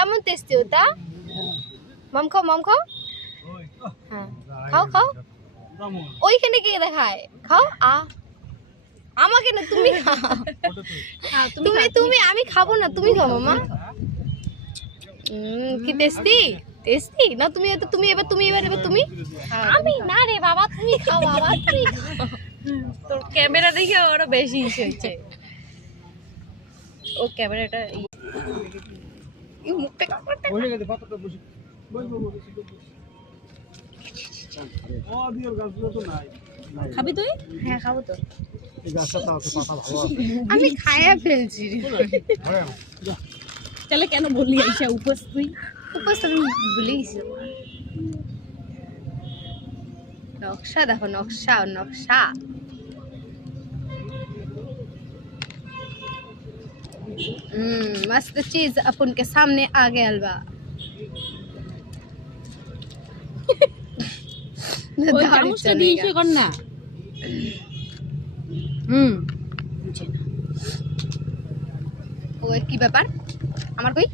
কেমন টেস্টি ওটা? মাম খাও, মাম খাও। হ্যাঁ খাও খাও। ওইখানে কে দেখায়? খাও। আমাকে না, তুমি খাও। তুমি তুমি আমি খাবো না, তুমি খাও মামা। কি টেস্টি? টেস্টি না? তুমি এবার তুমি। আমি না রে বাবা, তুমি খাও বাবা, তুমি খাও। তোর ক্যামেরা দেখে ওরা বেশি হয়েছে। ও ক্যামেরাটা এই মুখটা কাপড়টা বসে গেছে পাতাটা বসে ও দিওর গাছগুলো তো নাই খাবি তুই? হ্যাঁ খাবো তো। এই গাছটা তো আছে পাতা ভালো আছে আমি খায়া ফেলছি। হ্যাঁ তাহলে কেন বললি আইসা উপোস তুই? উপোস আমি ভুলে গেছি। নকশা দেখো, নকশা নকশা। मस्त चीज अपन के सामने आ गया बा। ওই চামচটা দিয়ে ইসে কর না। ও কি ব্যাপার আমার কই